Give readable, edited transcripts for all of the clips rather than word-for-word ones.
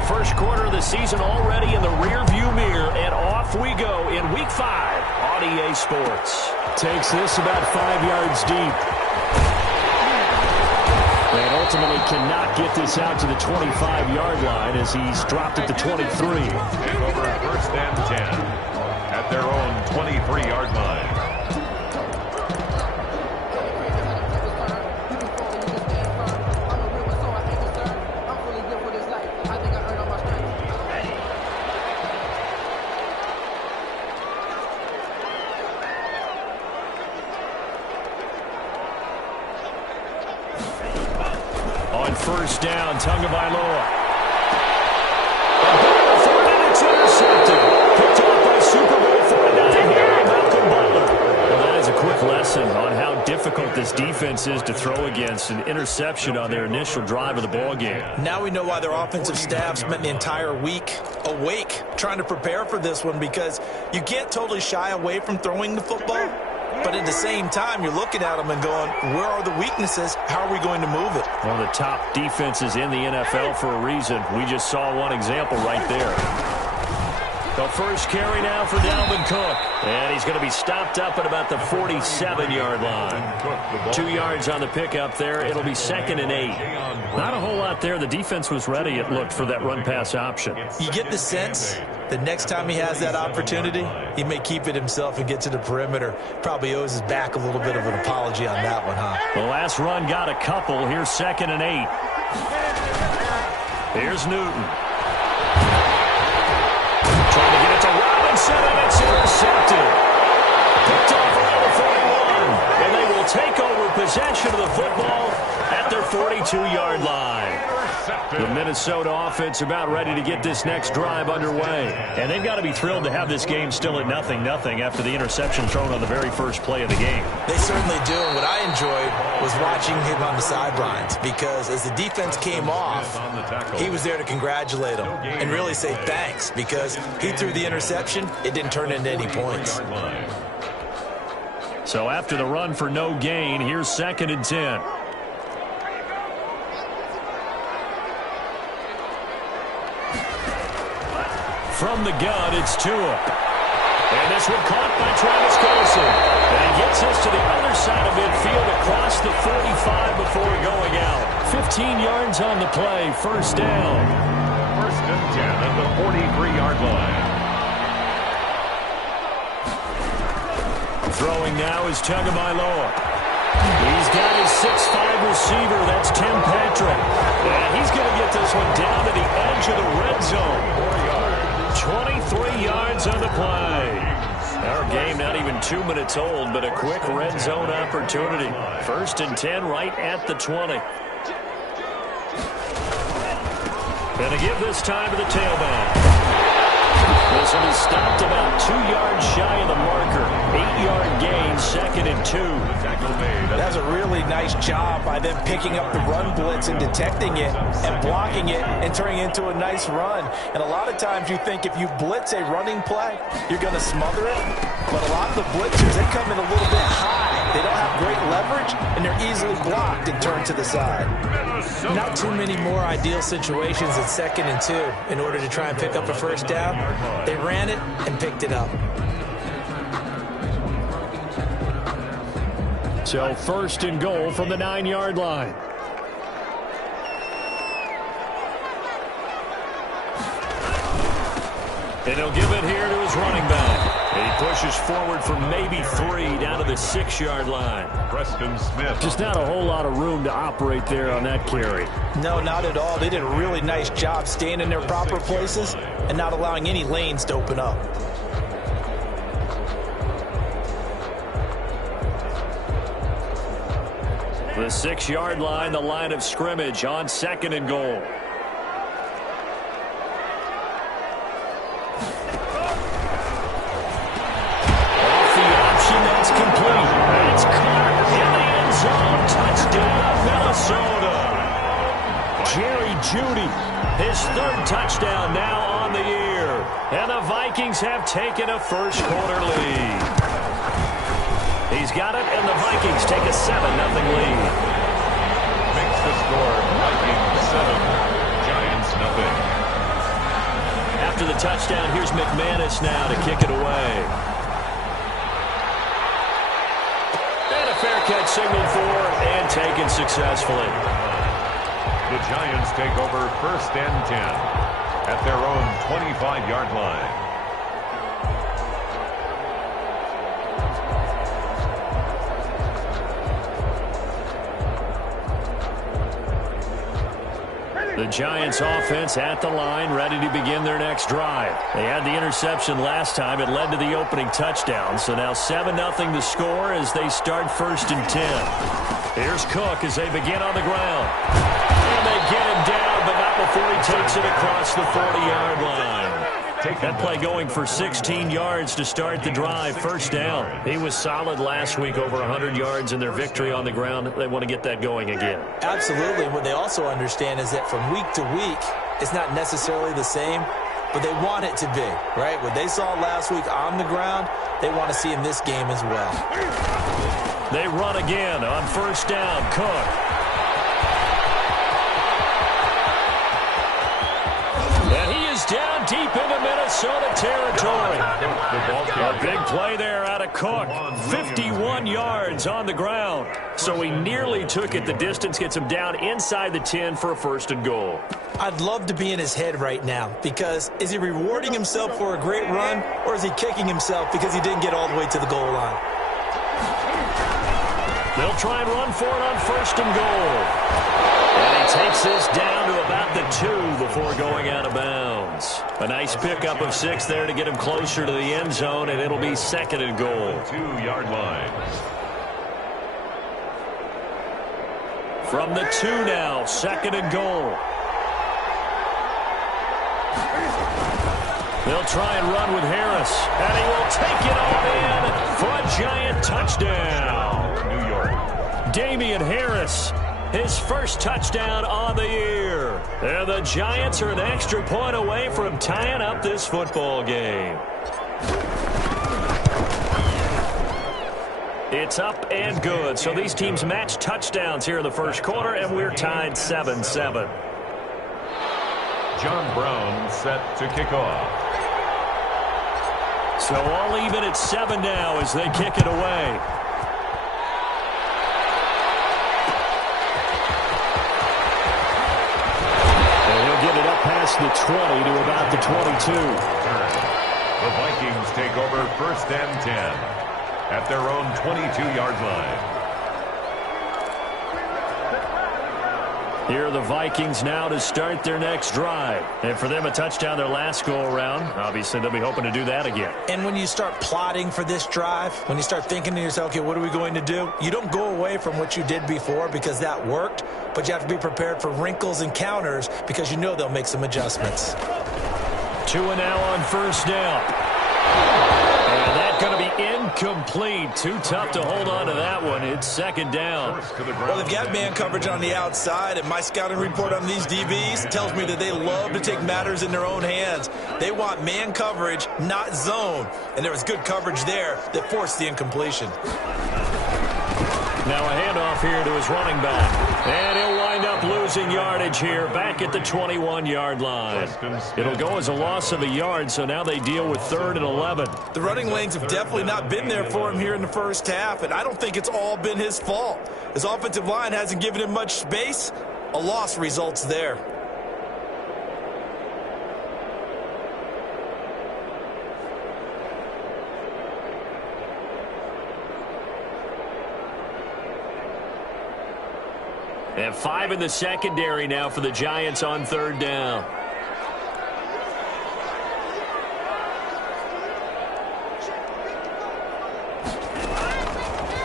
The first quarter of the season already in the rearview mirror, and off we go in Week 5 on EA Sports. Takes this about 5 yards deep. And ultimately cannot get this out to the 25-yard line as he's dropped at the 23. And over 1st and 10 at their own 23-yard line. On 1st down, Tagovailoa. And it's intercepted. Picked off by Super Bowl 49 hero Malcolm Butler. Well, that is a quick lesson on how difficult this defense is to throw against. An interception on their initial drive of the ball game. Now we know why their offensive staff spent the entire week awake trying to prepare for this one, because you can't totally shy away from throwing the football. But at the same time, you're looking at them and going, where are the weaknesses? How are we going to move it? One of the top defenses in the NFL for a reason. We just saw one example right there. The first carry now for Dalvin Cook. And he's going to be stopped up at about the 47-yard line. 2 yards on the pickup there. It'll be 2nd and 8. Not a whole lot there. The defense was ready, it looked, for that run-pass option. You get the sense that next time he has that opportunity, he may keep it himself and get to the perimeter. Probably owes his back a little bit of an apology on that one, huh? The last run got a couple. Here's 2nd and 8. Here's Newton. Trying to get it to Robinson, and it's intercepted. Picked off around the 41, and they will take over possession of the football at their 42-yard line. The Minnesota offense about ready to get this next drive underway. And they've got to be thrilled to have this game still at 0-0 after the interception thrown on the very first play of the game. They certainly do. And what I enjoyed was watching him on the sidelines, because as the defense came off, he was there to congratulate them and really say thanks, because he threw the interception. It didn't turn into any points. So after the run for no gain, here's 2nd and 10. From the gun, it's Tua. And this one caught by Travis Kelce. And he gets us to the other side of midfield across the 45 before going out. 15 yards on the play, 1st down. 1st and 10 at the 43-yard line. Throwing now is Tagovailoa. He's got his 6'5 receiver. That's Tim Patrick. And he's going to get this one down to the edge of the red zone. 4 yards. 23 yards on the play. Our game not even 2 minutes old, but a quick red zone opportunity. 1st and 10 right at the 20. And to give this time to the tailback. This one is stopped about 2 yards shy of the marker. 8-yard gain, 2nd and 2. That's a really nice job by them picking up the run blitz and detecting it and blocking it and turning it into a nice run. And a lot of times you think if you blitz a running play, you're going to smother it. But a lot of the blitzers, they come in a little bit high. They don't have great leverage, and they're easily blocked and turned to the side. Not too many more ideal situations at 2nd and 2 in order to try and pick up a 1st down. They ran it and picked it up. So 1st and goal from the 9-yard line. And he'll give it here to his running back. And he pushes forward for maybe 3 down to the 6-yard line. Preston Smith. Just not a whole lot of room to operate there on that carry. No, not at all. They did a really nice job staying in their proper places and not allowing any lanes to open up. The 6-yard line, the line of scrimmage on 2nd and goal. Off the option, that's complete. It's caught in the end zone. Touchdown, Minnesota. Jerry Jeudy, his 3rd touchdown now on the year. And the Vikings have taken a first-quarter lead. He's got it, and the Vikings take a 7-0 lead. Makes the score Vikings 7, Giants 0. touchdown. Here's McManus now to kick it away. And a fair catch signaled for and taken successfully. The Giants take over 1st and 10 at their own 25-yard line. The Giants offense at the line, ready to begin their next drive. They had the interception last time. It led to the opening touchdown. So now 7-0 the score as they start 1st and 10. Here's Cook as they begin on the ground. And they get him down, but not before he takes it across the 40-yard line. That play going for 16 yards to start the drive. 1st down. He was solid last week, over 100 yards in their victory on the ground. They want to get that going again. Absolutely. What they also understand is that from week to week, it's not necessarily the same, but they want it to be, right? What they saw last week on the ground, they want to see in this game as well. They run again on 1st down. Cook. And he is down deep into Minnesota territory. A big play there out of Cook. 51 yards on the ground. So he nearly took it the distance, gets him down inside the 10 for a 1st and goal. I'd love to be in his head right now, because is he rewarding himself for a great run, or is he kicking himself because he didn't get all the way to the goal line? They'll try and run for it on 1st and goal. And he takes this down to about the 2 before going out of bounds. A nice pickup of 6 there to get him closer to the end zone, and it'll be 2nd and goal. 2-yard line. From the 2 now, 2nd and goal. They'll try and run with Harris, and he will take it all in for a Giant touchdown. New York. Damian Harris, his 1st touchdown on the year. And the Giants are an extra point away from tying up this football game. It's up and good. So these teams match touchdowns here in the 1st quarter, and we're tied 7-7. John Brown set to kick off. So all even at 7 now as they kick it away. Past the 20 to about the 22. The Vikings take over 1st and 10 at their own 22-yard line. Here are the Vikings now to start their next drive. And for them, a touchdown their last go-around. Obviously, they'll be hoping to do that again. And when you start plotting for this drive, when you start thinking to yourself, okay, what are we going to do? You don't go away from what you did before because that worked, but you have to be prepared for wrinkles and counters because you know they'll make some adjustments. 2 and now on 1st down. And that's going to be incomplete. Too tough to hold on to that one. It's 2nd down. Well, they've got man coverage on the outside, and my scouting report on these DBs tells me that they love to take matters in their own hands. They want man coverage, not zone. And there was good coverage there that forced the incompletion. Now a handoff here to his running back. And he'll wind up losing yardage here back at the 21-yard line. It'll go as a loss of a yard, so now they deal with 3rd and 11. The running lanes have definitely not been there for him here in the 1st half, and I don't think it's all been his fault. His offensive line hasn't given him much space. A loss results there. And 5 in the secondary now for the Giants on 3rd down.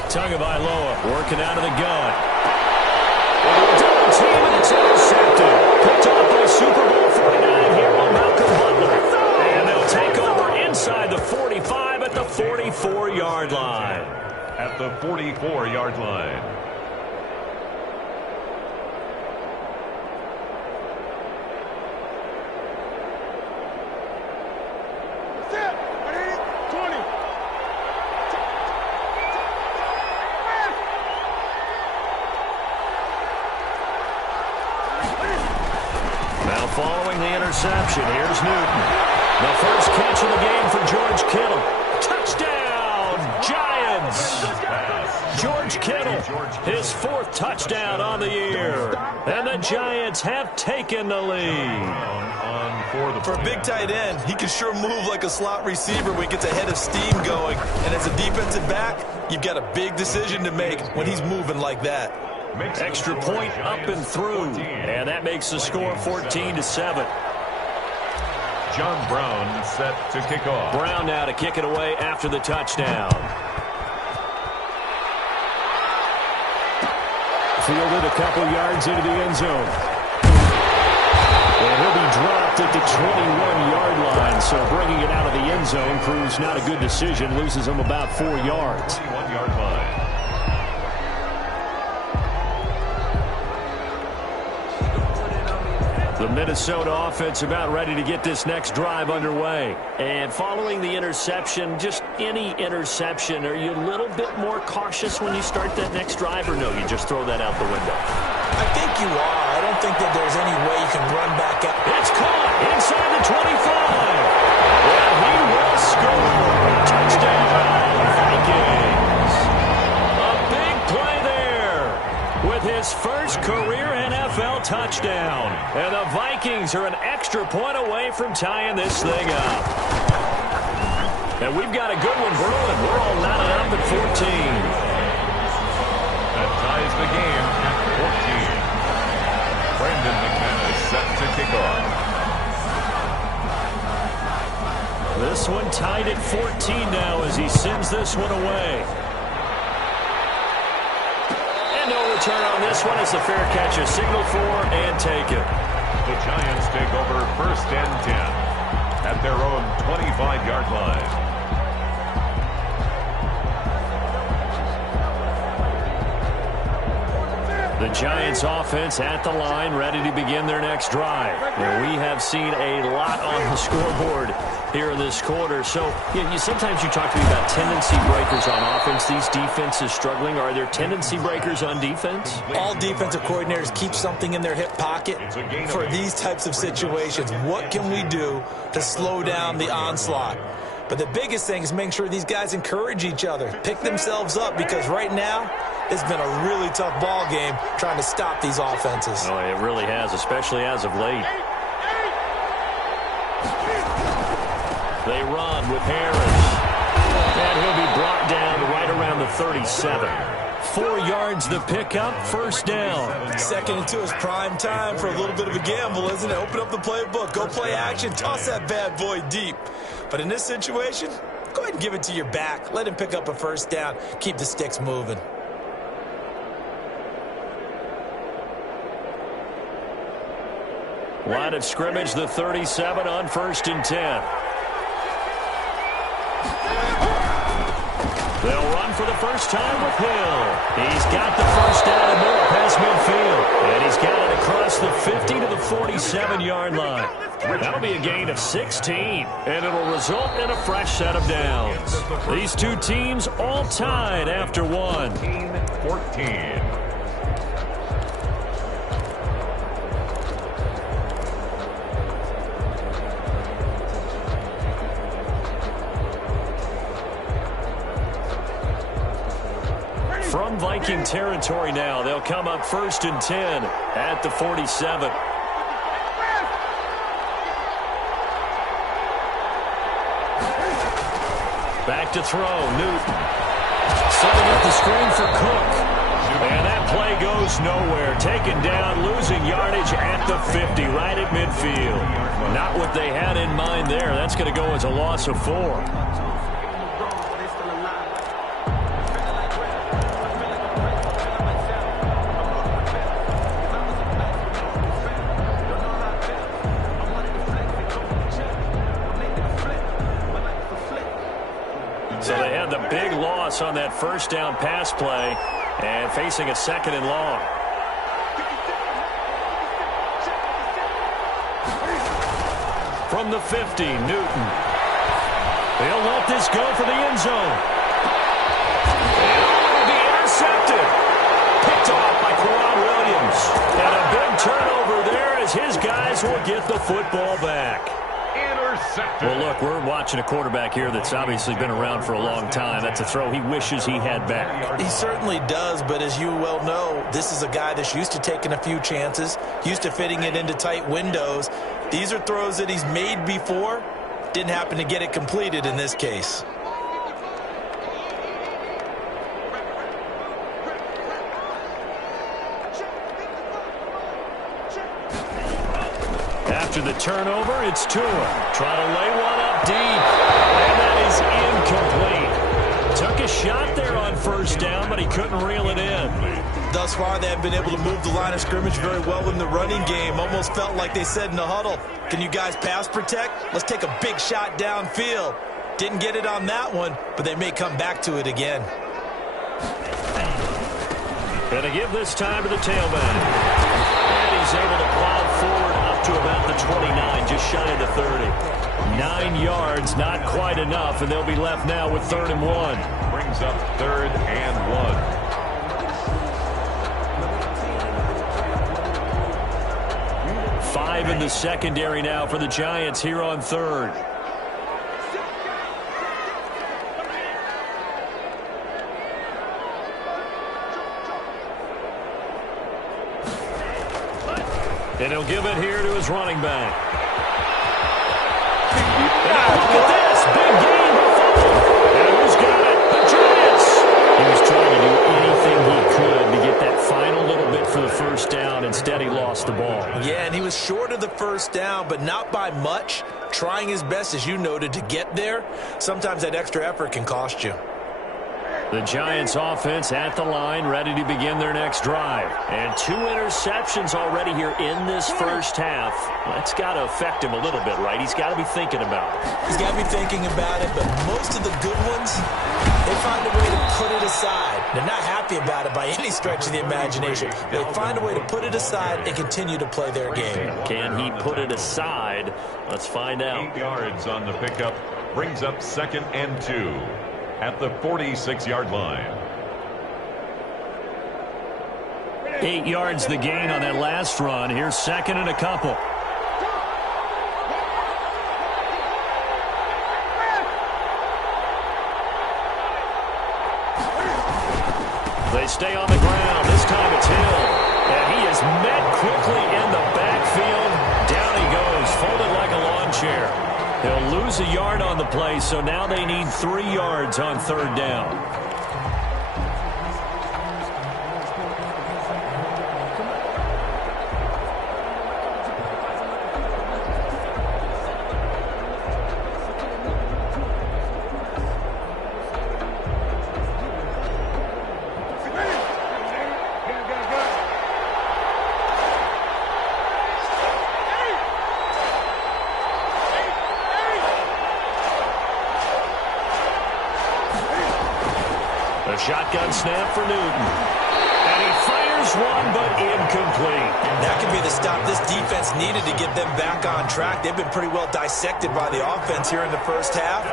Tagovailoa working out of the gun. Double team, and it's intercepted. Picked off by Super Bowl 49 hero Malcolm Butler. And they'll take over inside the 45 at the 44-yard line. At the 44-yard line. Following the interception, here's Newton. The first catch of the game for George Kittle. Touchdown, Giants! George Kittle, his 4th touchdown on the year. And the Giants have taken the lead. For a big tight end, he can sure move like a slot receiver when he gets a head of steam going. And as a defensive back, you've got a big decision to make when he's moving like that. Extra point up and through. And that makes the score 14-7. John Brown set to kick off. Brown now to kick it away after the touchdown. Fielded a couple yards into the end zone. And he'll be dropped at the 21-yard line, so bringing it out of the end zone proves not a good decision. Loses him about 4 yards. 21-yard line. The Minnesota offense about ready to get this next drive underway. And following the interception, just any interception, are you a little bit more cautious when you start that next drive, or no, you just throw that out the window? I think you are. I don't think that there's any way you can run back up. It's caught inside the 25. And he will score. Touchdown, Vikings. A big play there with his first career NFL touchdown. And the Vikings are an extra point away from tying this thing up. And we've got a good one brewing. We're all knotted up at 14. That ties the game at 14. Brandon McManus set to kick off. This one tied at 14 now as he sends this one away. And no return on this one as the fair catch is signaled for and taken. The Giants take over 1st and 10 at their own 25-yard line. The Giants offense at the line, ready to begin their next drive. And we have seen a lot on the scoreboard here in this quarter. So sometimes you talk to me about tendency breakers on offense. These defenses struggling. Are there tendency breakers on defense? All defensive coordinators keep something in their hip pocket for these types of situations. What can we do to slow down the onslaught? But the biggest thing is making sure these guys encourage each other, pick themselves up, because right now it's been a really tough ball game trying to stop these offenses. Oh, it really has, especially as of late. They run with Harris. And he'll be brought down right around the 37. 4 yards the pickup, 1st down. 2nd and 2 is prime time for a little bit of a gamble, isn't it? Open up the playbook, go play action, toss that bad boy deep. But in this situation, go ahead and give it to your back. Let him pick up a 1st down. Keep the sticks moving. Line of scrimmage, the 37 on 1st and 10. They'll run for the first time with Hill. He's got the 1st down and more past midfield. And he's got it across the 50 to the 47-yard line. That'll be a gain of 16, and it'll result in a fresh set of downs. These two teams all tied after one. 14. From Viking territory now, they'll come up 1st and 10 at the 47. Back to throw, Newton. Setting up the screen for Cook. And that play goes nowhere. Taken down, losing yardage at the 50, right at midfield. Not what they had in mind there. That's going to go as a loss of 4. So they had the big loss on that 1st down pass play and facing a 2nd and long. From the 50, Newton. They'll let this go for the end zone. And it'll be intercepted. Picked off by Quran Williams. And a big turnover there as his guys will get the football back. Intercepted. Well, look, we're watching a quarterback here that's obviously been around for a long time. That's a throw he wishes he had back. He certainly does, but as you well know, this is a guy that's used to taking a few chances, used to fitting it into tight windows. These are throws that he's made before. Didn't happen to get it completed in this case. After the turnover, it's Tua. Trying to lay one up deep. And that is incomplete. Took a shot there on first down, but he couldn't reel it in. Thus far, they have been able to move the line of scrimmage very well in the running game. Almost felt like they said in the huddle, can you guys pass protect? Let's take a big shot downfield. Didn't get it on that one, but they may come back to it again. Gonna give this time to the tailback. And he's able to plow forward up to about the 29, just shy of the 30. 9 yards, not quite enough, and they'll be left now with 3rd and 1. Brings up 3rd and 1. Five in the secondary now for the Giants here on 3rd. And he'll give it here to his running back. And look at this. Big game. And who's got it? The Giants. He was trying to do anything he could to get that final little bit for the first down. Instead, he lost the ball. Yeah, and he was short of the first down, but not by much. Trying his best, as you noted, to get there. Sometimes that extra effort can cost you. The Giants offense at the line, ready to begin their next drive. And 2 interceptions already here in this first half. That's got to affect him a little bit, right? He's got to be thinking about it. He's got to be thinking about it, but most of the good ones, they find a way to put it aside. They're not happy about it by any stretch of the imagination. They find a way to put it aside and continue to play their game. Can he put it aside? Let's find out. 8 yards on the pickup. Brings up 2nd and 2. At the 46-yard line. 8 yards the gain on that last run. Here's 2nd and a couple. They stay on the ground. This time it's Hill. And he is met quickly in the backfield. Down he goes, folded like a lawn chair. They'll lose a yard on the play, so now they need 3 yards on 3rd down. A shotgun snap for Newton. And he fires one, but incomplete. That could be the stop this defense needed to get them back on track. They've been pretty well dissected by the offense here in the first half.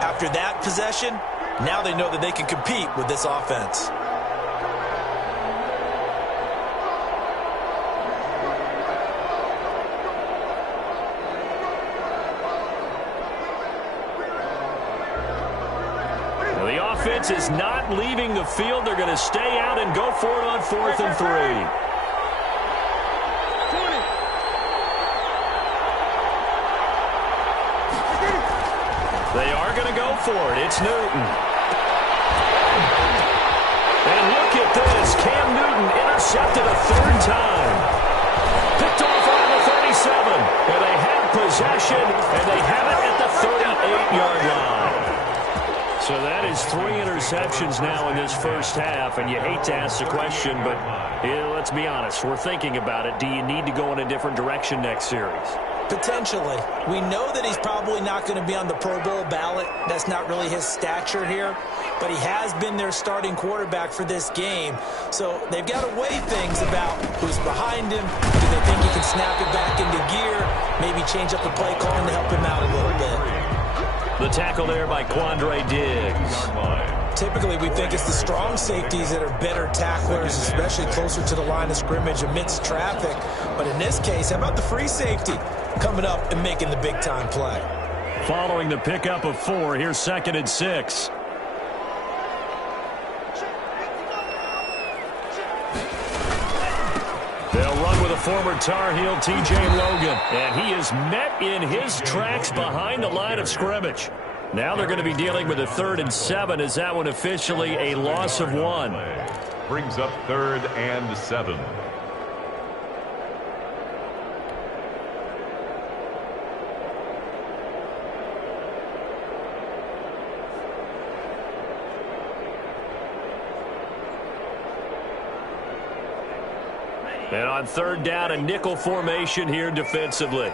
After that possession, now they know that they can compete with this offense. Offense is not leaving the field. They're going to stay out and go for it on 4th and 3. They are going to go for it. It's Newton. And look at this. Cam Newton intercepted a 3rd time. Picked off on the 37. And they have possession, and they have it at the 38-yard line. So that is 3 interceptions now in this first half, and you hate to ask the question, but let's be honest, we're thinking about it. Do you need to go in a different direction next series? Potentially. We know that he's probably not going to be on the Pro Bowl ballot. That's not really his stature here, but he has been their starting quarterback for this game. So they've got to weigh things about who's behind him. Do they think he can snap it back into gear? Maybe change up the play calling to help him out a little bit. The tackle there by Quandre Diggs. Typically, we think it's the strong safeties that are better tacklers, especially closer to the line of scrimmage amidst traffic. But in this case, how about the free safety coming up and making the big-time play? following the pickup of 4. Here's 2nd and 6. They'll run with a former Tar Heel, T.J. Logan. And he is met in his tracks behind the line of scrimmage. Now they're going to be dealing with a 3rd and 7. Is that one officially a loss of 1? Brings up 3rd and 7. And on 3rd down, a nickel formation here defensively.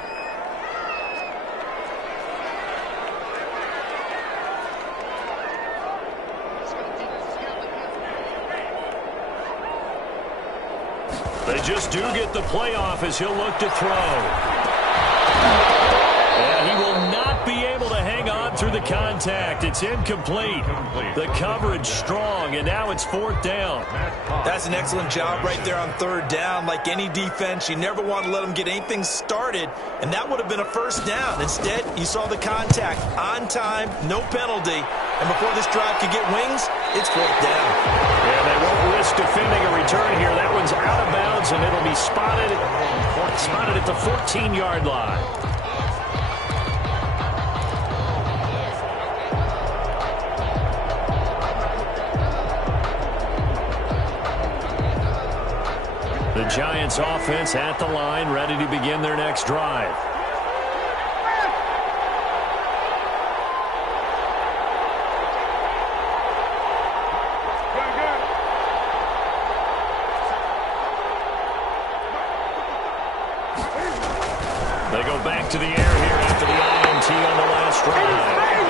They just do get the playoff as he'll look to throw. And he will not be able to hang on through the contact. It's incomplete. The coverage strong, and now it's 4th down. That's an excellent job right there on 3rd down. Like any defense, you never want to let them get anything started, and that would have been a 1st down. Instead, you saw the contact on time, no penalty, and before this drive could get wings, it's 4th down. Yeah, they won't risk defending a return here. That one's out of bounds, and it'll be spotted at the 14-yard line. The Giants offense at the line, ready to begin their next drive. They go back to the air here after the INT on the last drive.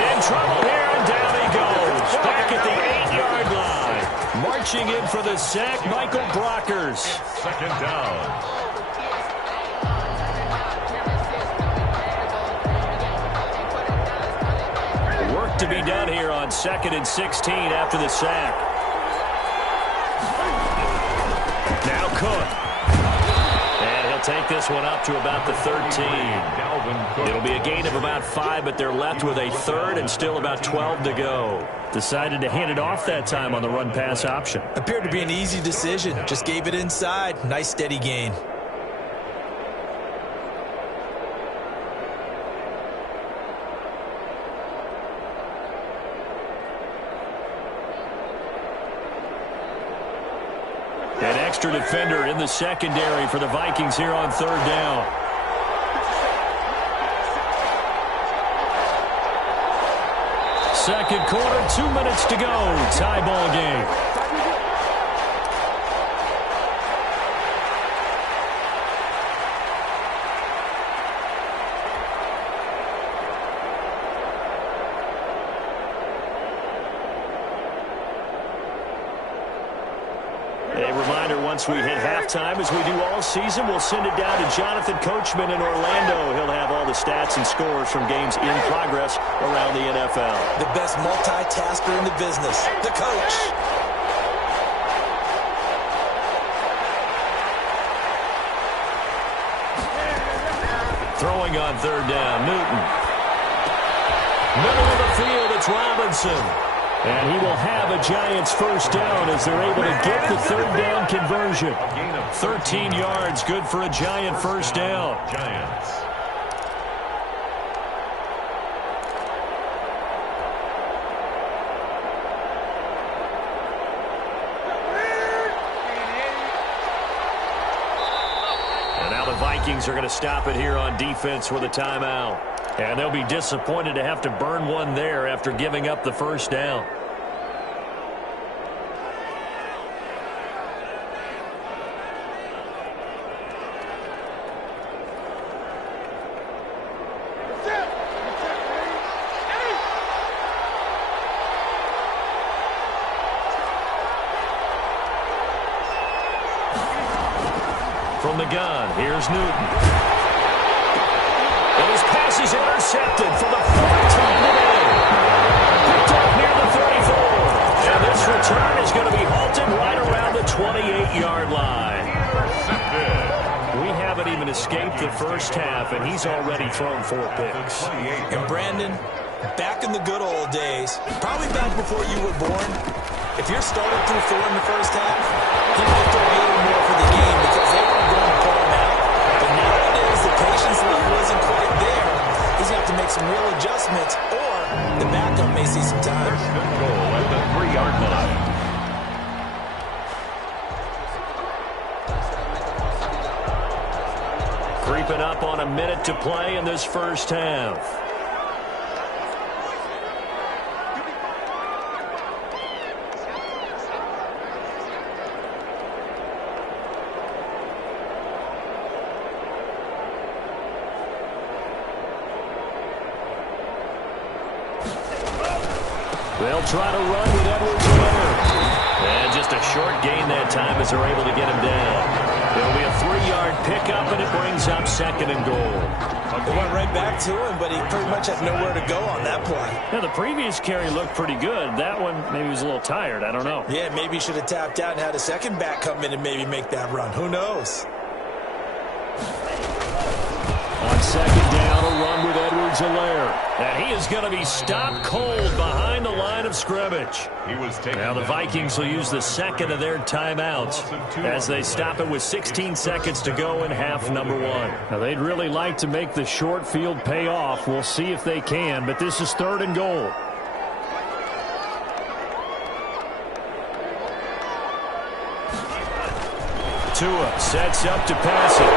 In trouble here, and down he goes. Back at the 8-yard line. Marching in for the sack, Michael Brockers. 2nd down. Work to be done here on 2nd and 16 after the sack. Now Cook. And he'll take this one up to about the 13. It'll be a gain of about 5, but they're left with a 3rd and still about 12 to go. Decided to hand it off that time on the run-pass option. Appeared to be an easy decision. Just gave it inside. Nice steady gain. An extra defender in the secondary for the Vikings here on 3rd down. Second quarter, 2 minutes to go. Tie ball game. A reminder, once we hit halftime, as we do all season, we'll send it down to Jonathan Coachman in Orlando. He'll have all the stats and scores from games in progress around the NFL. The best multitasker in the business, the coach. Throwing on 3rd down, Newton. Middle of the field, it's Robinson. And he will have a Giants 1st down as they're able to get the 3rd down conversion. 13 yards, good for a Giant 1st down. Giants. And now the Vikings are going to stop it here on defense with a timeout. And they'll be disappointed to have to burn one there after giving up the 1st down. From the gun, here's Newton. And his pass is intercepted for the 4th time today. Picked up near the 34. And this return is going to be halted right around the 28-yard line. We have an game and escaped the first half, and he's already thrown 4 picks. And Brandon, back in the good old days, probably back before you were born, if you're starting through 4 in the first half, he might throw 8 or more for the game because they weren't going to pull him out. But nowadays, the patience level isn't quite there. He's going to have to make some real adjustments, or the backup may see some time. First and goal at the 3-yard line. Creeping up on a minute to play in this first half. They'll try to run with Edwards-Helaire. And just a short gain that time as they're able to get him down. It'll be a 3-yard pickup, and it brings up 2nd and goal. They went right back to him, but he pretty much had nowhere to go on that play. Yeah, the previous carry looked pretty good. That one, maybe he was a little tired. I don't know. Yeah, maybe he should have tapped out and had a second back come in and maybe make that run. Who knows? On 2nd down, a run with Edwards-Helaire. And he is going to be stopped cold behind the line of scrimmage. He was taken Now the Vikings will use the 2nd of their timeouts as they stop it with 16 seconds to go in half number 1. Now, they'd really like to make the short field pay off. We'll see if they can, but this is 3rd and goal. Tua sets up to pass it.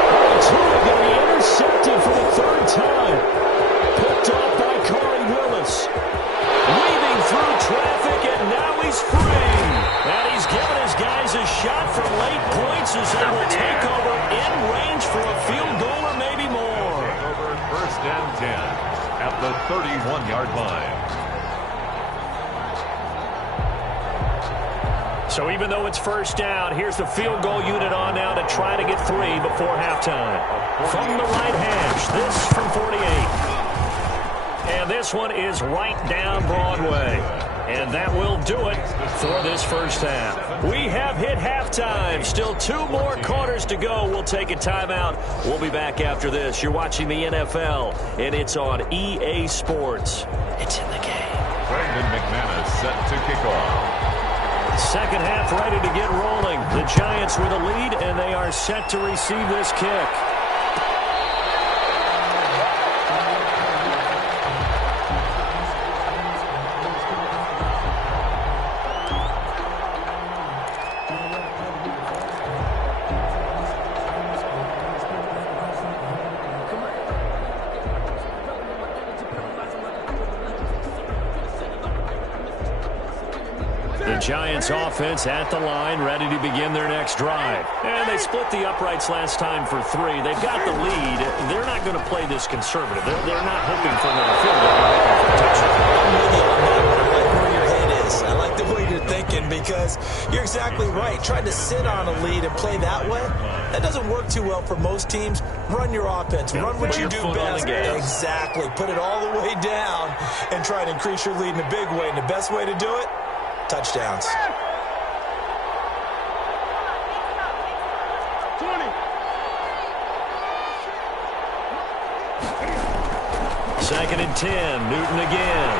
Tua going to be intercepted for the 3rd time. Picked off by Corey Willis. Weaving through traffic, and now he's free. And he's given his guys a shot for late points as they will take over in range for a field goal or maybe more. over 1st and 10 at the 31-yard line. So even though it's 1st down, here's the field goal unit on now to try to get 3 before halftime. From the right hash, this from 48. And this one is right down Broadway. And that will do it for this first half. We have hit halftime. Still 2 more quarters to go. We'll take a timeout. We'll be back after this. You're watching the NFL, and it's on EA Sports. It's in the game. Brandon McManus set to kick off. Second half ready to get rolling. The Giants with a lead, and they are set to receive this kick. Giants offense at the line, ready to begin their next drive. And they split the uprights last time for 3. They've got the lead. They're not going to play this conservative. They're not hoping for another field goal. They're hoping for a touchdown. I'm with you on that one. I like where your head is. I like the way you're thinking because you're exactly right. Trying to sit on a lead and play that way, that doesn't work too well for most teams. Run your offense. Run what you do best. Exactly. Put it all the way down and try to increase your lead in a big way. And the best way to do it, touchdowns. 2nd and 10. Newton again.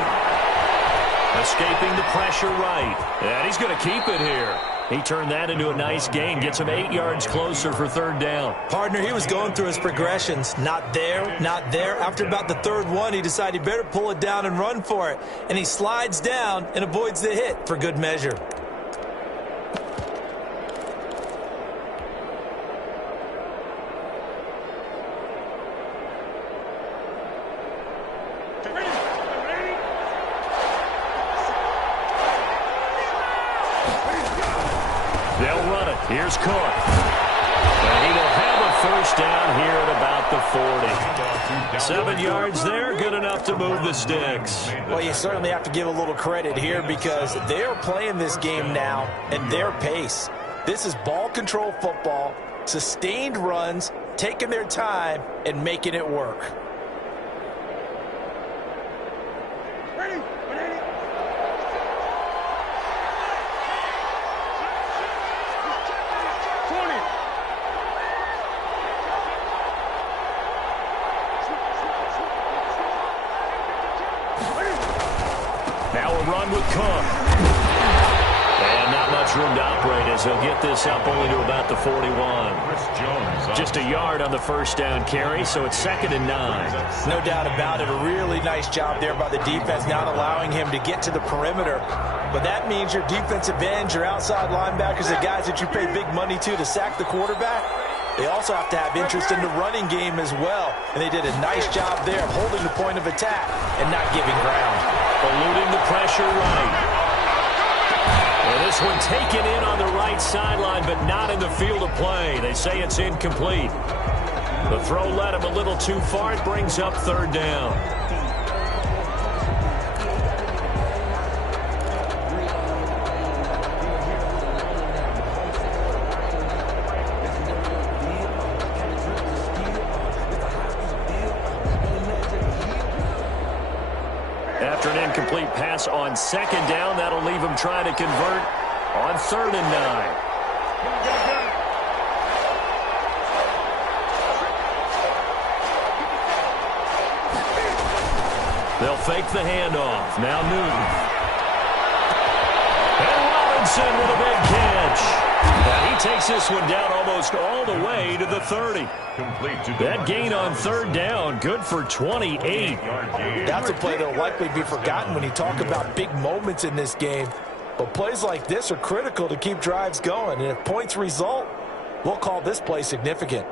Escaping the pressure right. And he's going to keep it here. He turned that into a nice gain. Gets him 8 yards closer for 3rd down. Partner, he was going through his progressions. Not there, not there. After about the 3rd one, he decided he better pull it down and run for it. And he slides down and avoids the hit for good measure. They'll run it. Here's Cook. And he will have a 1st down here at about the 40. 7 yards there, good enough to move the sticks. Well, you certainly have to give a little credit here because they're playing this game now at their pace. This is ball control football, sustained runs, taking their time, and making it work. Now a run with Cook. And not much room to operate as he'll get this up only to about the 41. Just a yard on the first down carry, so it's 2nd and 9. No doubt about it. A really nice job there by the defense, not allowing him to get to the perimeter. But that means your defensive ends, your outside linebackers, the guys that you pay big money to sack the quarterback, they also have to have interest in the running game as well. And they did a nice job there of holding the point of attack and not giving ground. Eluding the pressure right. And this one taken in on the right sideline, but not in the field of play. They say it's incomplete. The throw led him a little too far. It brings up 3rd down. After an incomplete pass on 2nd down, that'll leave him trying to convert on 3rd and 9. They'll fake the handoff. Now Newton. And Robinson with a big catch. And he takes this one down almost all the way to the 30. That gain on 3rd down, good for 28. That's a play that will likely be forgotten when you talk about big moments in this game. But plays like this are critical to keep drives going. And if points result, we'll call this play significant.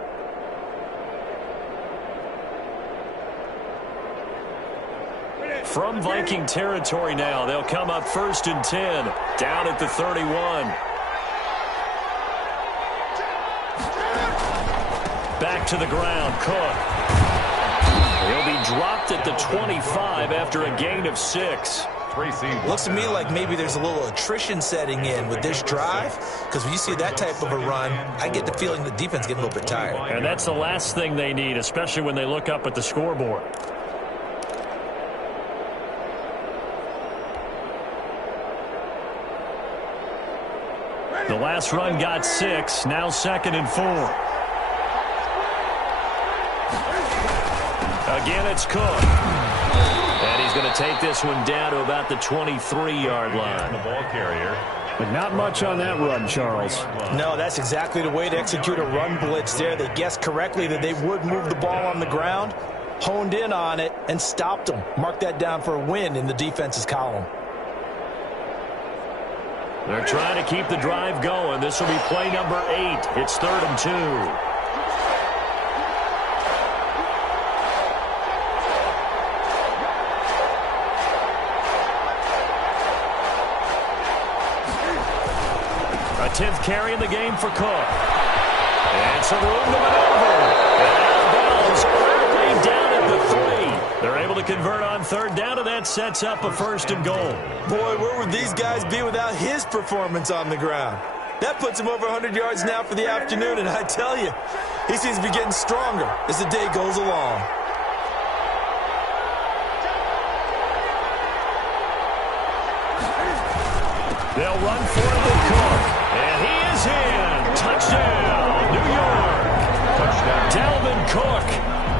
From Viking territory now, they'll come up 1st and 10, down at the 31. Back to the ground, Cook. He'll be dropped at the 25 after a gain of 6. Looks to me like maybe there's a little attrition setting in with this drive, because when you see that type of a run, I get the feeling the defense getting a little bit tired. And that's the last thing they need, especially when they look up at the scoreboard. The last run got 6, now 2nd and 4. Again, it's Cook. And he's going to take this one down to about the 23-yard line. The ball carrier. But not much on that run, Charles. No, that's exactly the way to execute a run blitz there. They guessed correctly that they would move the ball on the ground, honed in on it, and stopped them. Mark that down for a win in the defense's column. They're trying to keep the drive going. This will be play number 8. It's 3rd and 2. A 10th carry in the game for Cook. And some room to maneuver. And out of bounds, all the way down at the 3. They're able to convert on 3rd down, and that sets up a 1st and goal. Boy, where would these guys be without his performance on the ground? That puts him over 100 yards now for the afternoon, and I tell you, he seems to be getting stronger as the day goes along. They'll run for it with Cook. And he is in. Touchdown, New York. Touchdown. Dalvin Cook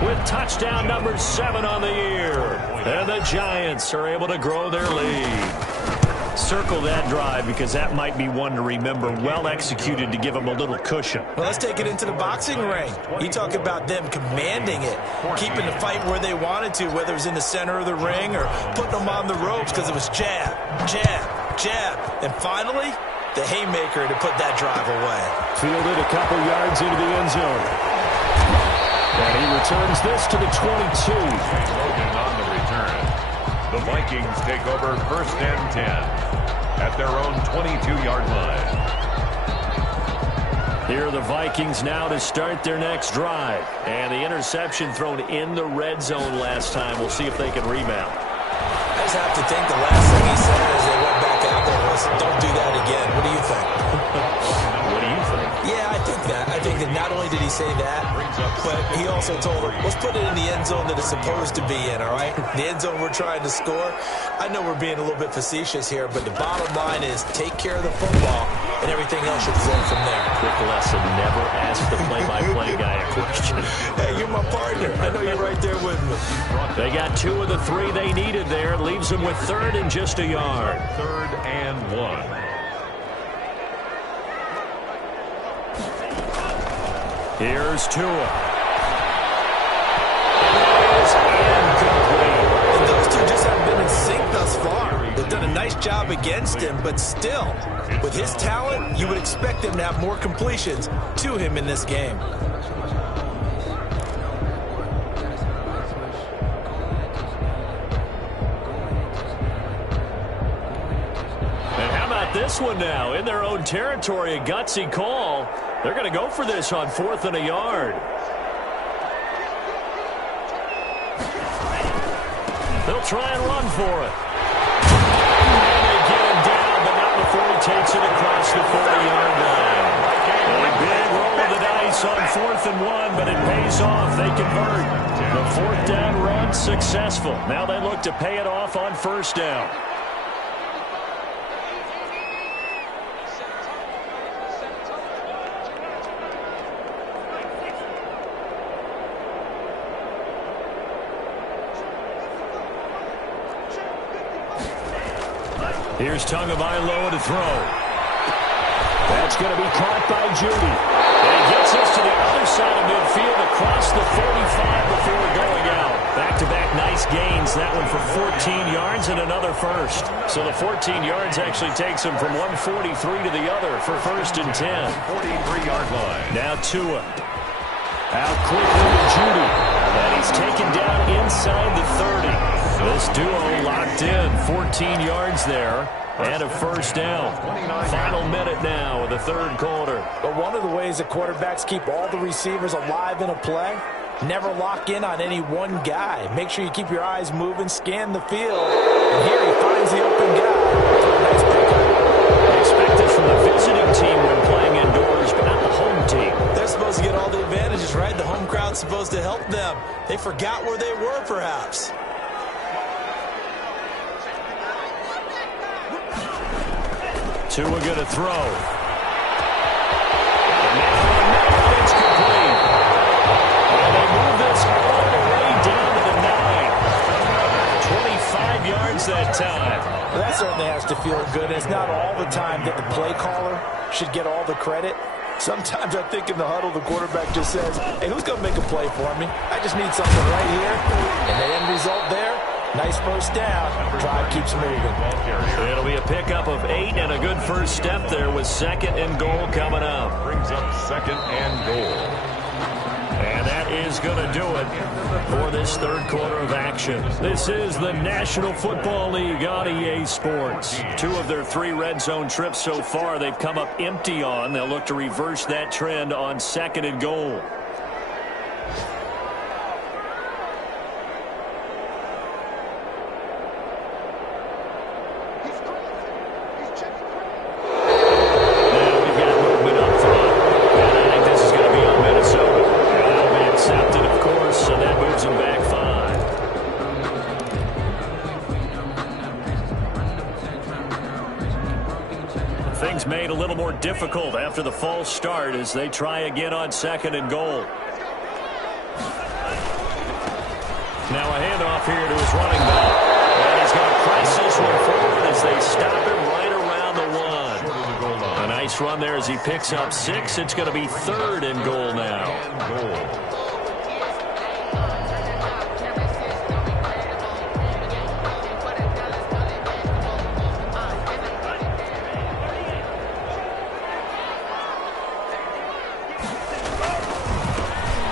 with touchdown number 7 on the year. And the Giants are able to grow their lead. Circle that drive because that might be one to remember. Well executed to give them a little cushion. Well, let's take it into the boxing ring. You talk about them commanding it, keeping the fight where they wanted to, whether it was in the center of the ring or putting them on the ropes because it was jab, jab, jab. And finally, the haymaker to put that drive away. Fielded a couple yards into the end zone. And he returns this to the 22. Logan on the return. The Vikings take over 1st and 10 at their own 22-yard line. Here are the Vikings now to start their next drive. And the interception thrown in the red zone last time. We'll see if they can rebound. I just have to think the last thing he said as they went back out there was, don't do that again. What do you think? What do you think? Yeah, I think that. I think that not only did he say that, but he also told him, let's put it in the end zone that it's supposed to be in, all right? The end zone we're trying to score. I know we're being a little bit facetious here, but the bottom line is take care of the football, and everything else should flow from there. Quick lesson, never ask the play-by-play guy a question. Hey, you're my partner. I know you're right there with me. They got 2 of the 3 they needed there. Leaves them with 3rd and just a yard. 3rd and 1. Here's Tua. It is incomplete. And those two just haven't been in sync thus far. They've done a nice job against him, but still, with his talent, you would expect them to have more completions to him in this game. This one now in their own territory, a gutsy call. They're going to go for this on 4th and a yard. They'll try and run for it. And they get him down, but not before he takes it across the 40-yard line. A big roll of the dice on 4th and 1, but it pays off. They convert. The 4th down run successful. Now they look to pay it off on 1st down. Here's Tagovailoa to throw. That's going to be caught by Judy. And he gets us to the other side of midfield across the 45 before going out. Back-to-back nice gains. That one for 14 yards and another first. So the 14 yards actually takes him from 143 to the other for 1st and 10. 43-yard line. Now Tua. Out quickly to Judy. And he's taken down inside the 30. This duo locked in. 14 yards there. And a 1st down. Final minute now of the 3rd quarter. But one of the ways that quarterbacks keep all the receivers alive in a play, never lock in on any one guy. Make sure you keep your eyes moving, scan the field. And here he finds the open guy. Nice pickup. Expect this from the visiting team when playing indoors, but not the home team. They're supposed to get all the advantages, right? The home crowd's supposed to help them. They forgot where they were, perhaps. Tua going to throw. It's complete. And they move this all the way down to the 9. 25 yards that time. Well, that certainly has to feel good. It's not all the time that the play caller should get all the credit. Sometimes I think in the huddle, the quarterback just says, hey, who's going to make a play for me? I just need something right here. And the end result there, nice 1st down. Drive keeps moving. It'll be a pickup of 8 and a good first step there with 2nd and goal coming up. Brings up 2nd and goal. And that is going to do it for this 3rd quarter of action. This is the National Football League on EA Sports. 2 of their 3 red zone trips so far they've come up empty on. They'll look to reverse that trend on 2nd and goal. Made a little more difficult after the false start as they try again on 2nd and goal. Now a handoff here to his running back. And he's going to press this one forward as they stop him right around the 1. A nice run there as he picks up 6. It's going to be 3rd and goal now.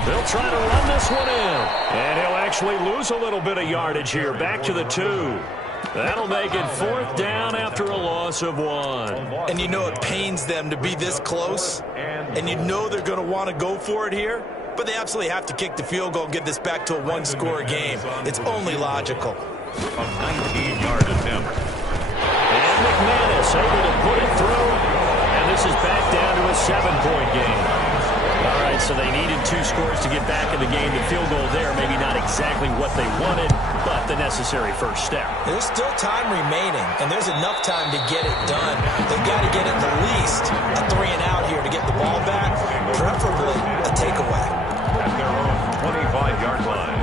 They'll try to run this one in. And he'll actually lose a little bit of yardage here. Back to the 2. That'll make it 4th down after a loss of 1. And you know it pains them to be this close. And you know they're going to want to go for it here. But they absolutely have to kick the field goal and get this back to a 1-score game. It's only logical. A 19-yard attempt. And McManus able to put it through. And this is back down to a 7-point game. All right, so they needed 2 scores to get back in the game. The field goal there, maybe not exactly what they wanted, but the necessary first step. There's still time remaining, and there's enough time to get it done. They've got to get at the least a 3-and-out here to get the ball back, preferably a takeaway. At their own 25-yard line.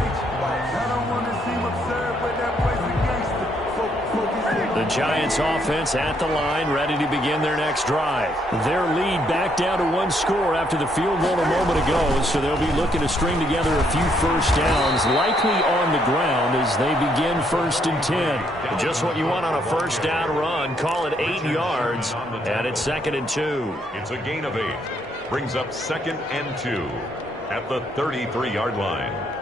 The Giants offense at the line, ready to begin their next drive. Their lead back down to one score after the field goal a moment ago, so they'll be looking to string together a few first downs, likely on the ground as they begin 1st and 10. Just what you want on a first down run. Call it 8 yards, and it's 2nd and 2. It's a gain of 8. Brings up 2nd and 2 at the 33-yard line.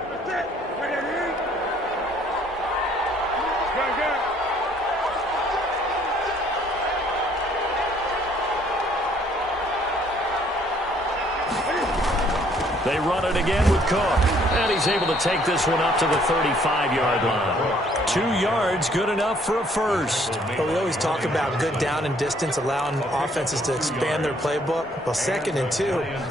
They run it again with Cook, and he's able to take this one up to the 35-yard line. 2 yards, good enough for a first. Well, we always talk about good down and distance, allowing offenses to expand their playbook. Well, 2nd and 2,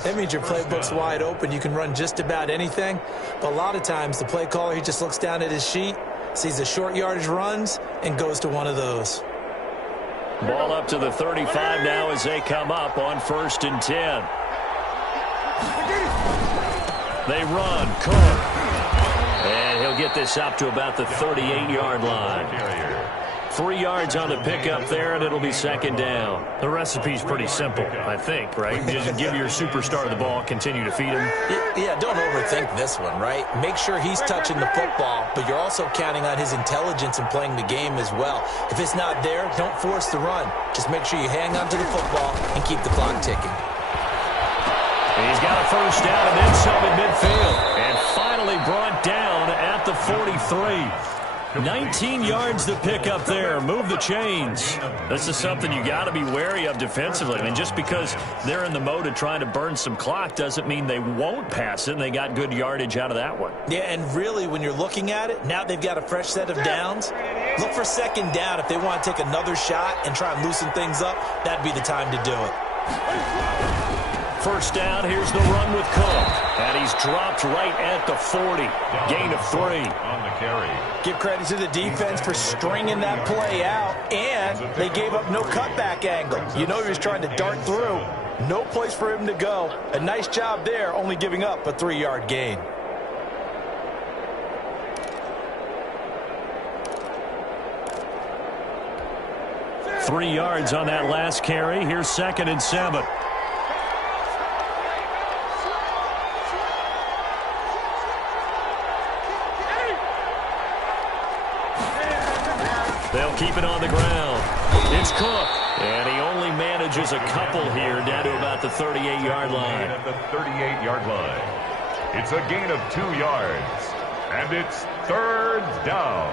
that means your playbook's wide open. You can run just about anything. But a lot of times, the play caller, he just looks down at his sheet, sees the short yardage runs, and goes to one of those. Ball up to the 35 now as they come up on 1st and 10. They run, Cook, and he'll get this up to about the 38-yard line. 3 yards on the pickup there, and it'll be 2nd down. The recipe's pretty simple, I think, right? Just give your superstar the ball, continue to feed him. Yeah, don't overthink this one, right? Make sure he's touching the football, but you're also counting on his intelligence in playing the game as well. If it's not there, don't force the run. Just make sure you hang on to the football and keep the clock ticking. He's got a first down and then some at midfield. And finally brought down at the 43. 19 yards to pick up there. Move the chains. This is something you got to be wary of defensively. I mean, just because they're in the mode of trying to burn some clock doesn't mean they won't pass it. And they got good yardage out of that one. Yeah, and really, when you're looking at it, now they've got a fresh set of downs. Look for 2nd down. If they want to take another shot and try and loosen things up, that'd be the time to do it. First down, here's the run with Cook. And he's dropped right at the 40. Gain of 3. On the carry. Give credit to the defense for stringing that play out, and they gave up no cutback angle. You know he was trying to dart through. No place for him to go. A nice job there, only giving up a 3-yard gain. Three yards on that last carry. Here's 2nd and 7. They'll keep it on the ground. It's Cook, and he only manages a couple here down to about the 38-yard line. At the 38-yard line. It's a gain of 2 yards, and it's 3rd down.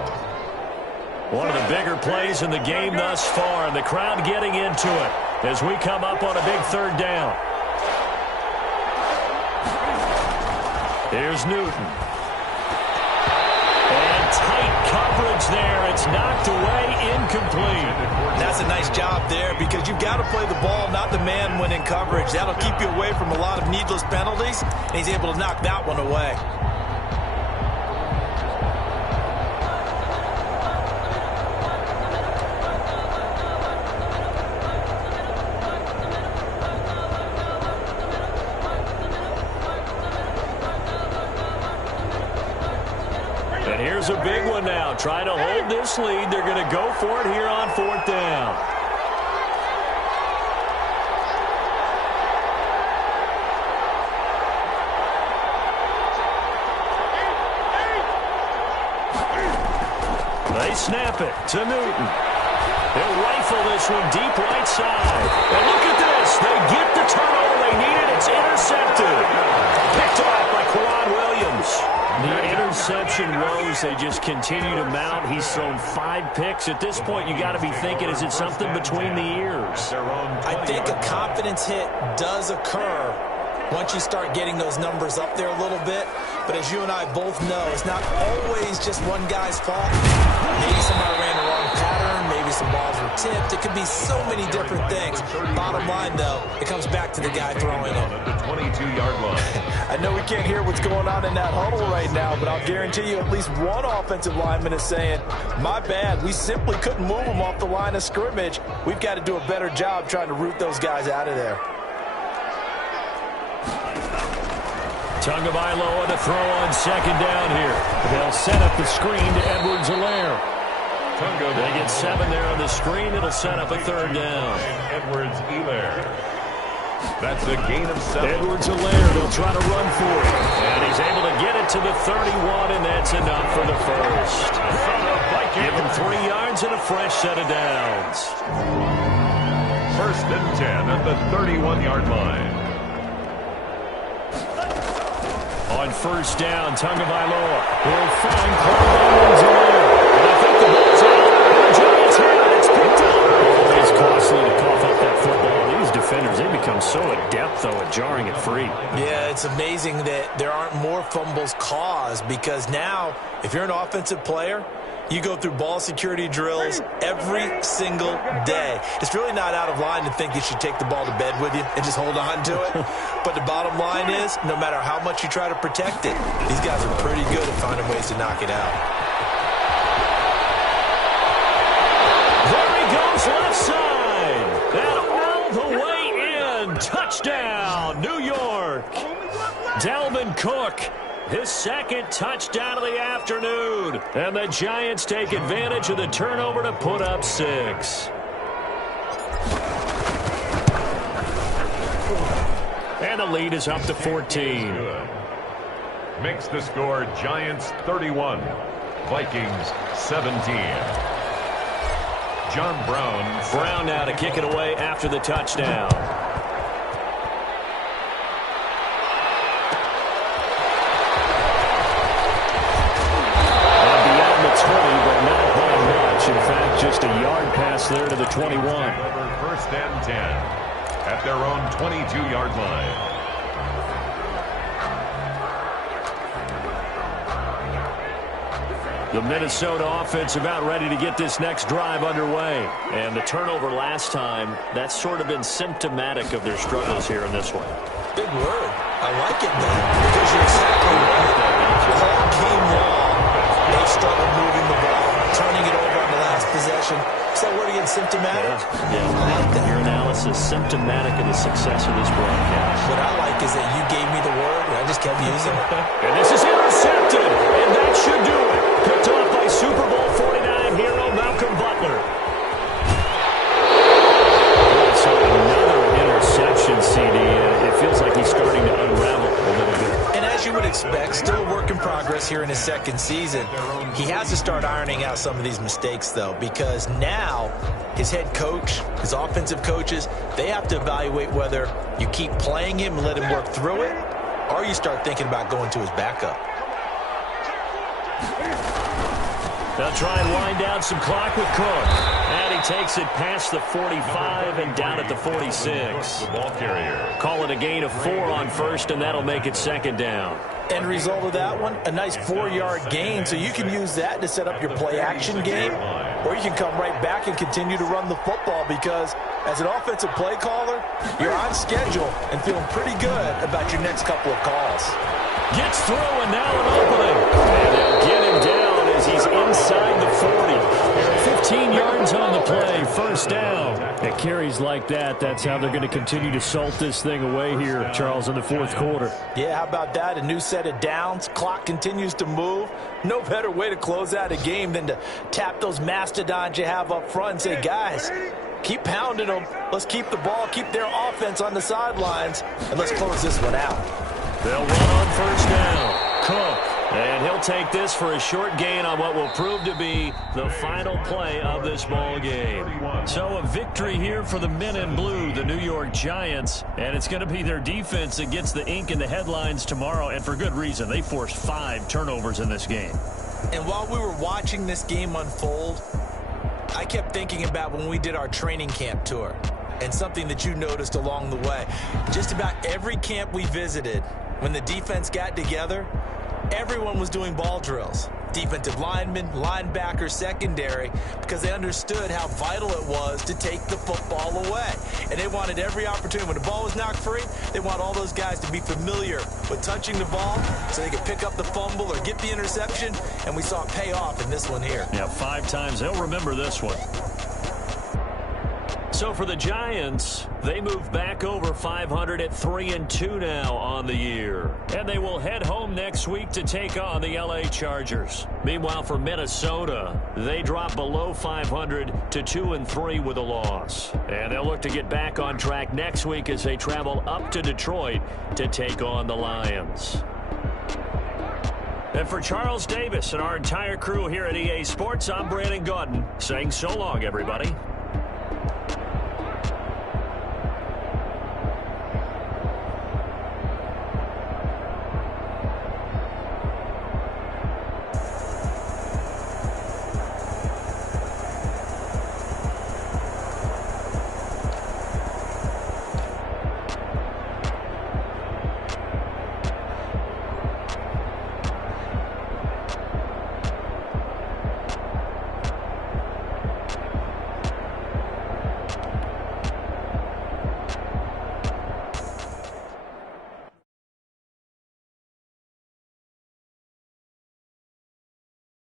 One of the bigger plays in the game thus far, and the crowd getting into it as we come up on a big 3rd down. Here's Newton. And tight coverage there. It's knocked away, incomplete. That's a nice job there because you've got to play the ball, not the man when in coverage. That'll keep you away from a lot of needless penalties, and he's able to knock that one away. And here's a big one now. Try to hold this lead. They're going to go for it here on 4th down. They snap it to Newton. They'll rifle this one deep right side. And look at this. They get the turnover they needed. It's intercepted. Picked off by Quad Williams. The interception woes, they just continue to mount. He's thrown 5 picks. At this point, you got to be thinking, is it something between the ears? I think a confidence hit does occur once you start getting those numbers up there a little bit. But as you and I both know, it's not always just one guy's fault. Maybe somebody ran the wrong pattern. Maybe some balls were tipped. It could be so many different things. Bottom line, though, it comes back to the guy throwing it. At the 22-yard line. I know we can't hear what's going on in that huddle right now, but I'll guarantee you at least one offensive lineman is saying, my bad, we simply couldn't move them off the line of scrimmage. We've got to do a better job trying to root those guys out of there. Tagovailoa to throw on 2nd down here. They'll set up the screen to Edwards-Helaire. They get 7 there on the screen. It'll set up a third down. Edwards-Helaire. That's a gain of 7. Edwards-Helaire, they'll try to run for it. And he's able to get it to the 31, and that's enough for the first. Give him 3 yards and a fresh set of downs. 1st and 10 at the 31-yard line. On 1st down, Tagovailoa will find Clyde Edwards-Helaire. And I think the ball's out. The Giants have it. It's picked up. Always costly to cough up that football. These defenders, they become so adept, though, at jarring it free. Yeah, it's amazing that there aren't more fumbles caused, because now, if you're an offensive player, you go through ball security drills every single day. It's really not out of line to think you should take the ball to bed with you and just hold on to it. But the bottom line is, no matter how much you try to protect it, these guys are pretty good at finding ways to knock it out. There he goes, left side. And all the way in. Touchdown, New York. Dalvin Cook. His 2nd touchdown of the afternoon. And the Giants take advantage of the turnover to put up 6. And the lead is up to 14. Makes the score Giants 31, Vikings 17. John Brown. Brown now to kick it away after the touchdown. In fact, just a yard pass there to the 21. 1st and 10 at their own 22-yard line. The Minnesota offense about ready to get this next drive underway. And the turnover last time, that's sort of been symptomatic of their struggles here in this one. Big word. I like it, though, because you're exactly right. All game long, they struggled moving the ball, turning it over on the last possession. Is that word again, symptomatic? Yeah. I like that. Your analysis, symptomatic of the success of this broadcast. What I like is that you gave me the word, and I just kept using it. And this is intercepted, and that should do it. Picked off by Super Bowl 49 hero Malcolm Butler. So another interception, CD. It feels like he's starting to unravel a little bit. And as you would expect, still a work in progress here in his 2nd season. He has to start ironing out some of these mistakes, though, because now his head coach, his offensive coaches, they have to evaluate whether you keep playing him and let him work through it, or you start thinking about going to his backup. They'll try and wind down some clock with Cook. And he takes it past the 45 and down at the 46. The ball carrier. Call it a gain of 4 on 1st, and that'll make it 2nd down. End result of that one, a nice 4-yard gain, so you can use that to set up your play-action game, or you can come right back and continue to run the football, because as an offensive play caller, you're on schedule and feeling pretty good about your next couple of calls. Gets through, and now an opening. And they'll get him down as he's inside the 40. 15 yards on the play, 1st down. At carries like that, that's how they're going to continue to salt this thing away here, Charles, in the 4th quarter. Yeah, how about that? A new set of downs. Clock continues to move. No better way to close out a game than to tap those mastodons you have up front and say, guys, keep pounding them. Let's keep the ball, keep their offense on the sidelines, and let's close this one out. They'll run on 1st down. Cook. And he'll take this for a short gain on what will prove to be the final play of this ball game. So a victory here for the men in blue, the New York Giants. And it's going to be their defense that gets the ink in the headlines tomorrow. And for good reason. They forced 5 turnovers in this game. And while we were watching this game unfold, I kept thinking about when we did our training camp tour. And something that you noticed along the way. Just about every camp we visited, when the defense got together, everyone was doing ball drills. Defensive linemen, linebackers, secondary, because they understood how vital it was to take the football away. And they wanted every opportunity. When the ball was knocked free, they want all those guys to be familiar with touching the ball so they could pick up the fumble or get the interception. And we saw it pay off in this one here. Yeah, 5 times. They'll remember this one. So for the Giants, they move back over 500 at 3-2 now on the year. And they will head home next week to take on the LA Chargers. Meanwhile, for Minnesota, they drop below 500 to 2-3 with a loss. And they'll look to get back on track next week as they travel up to Detroit to take on the Lions. And for Charles Davis and our entire crew here at EA Sports, I'm Brandon Gaudin saying so long, everybody.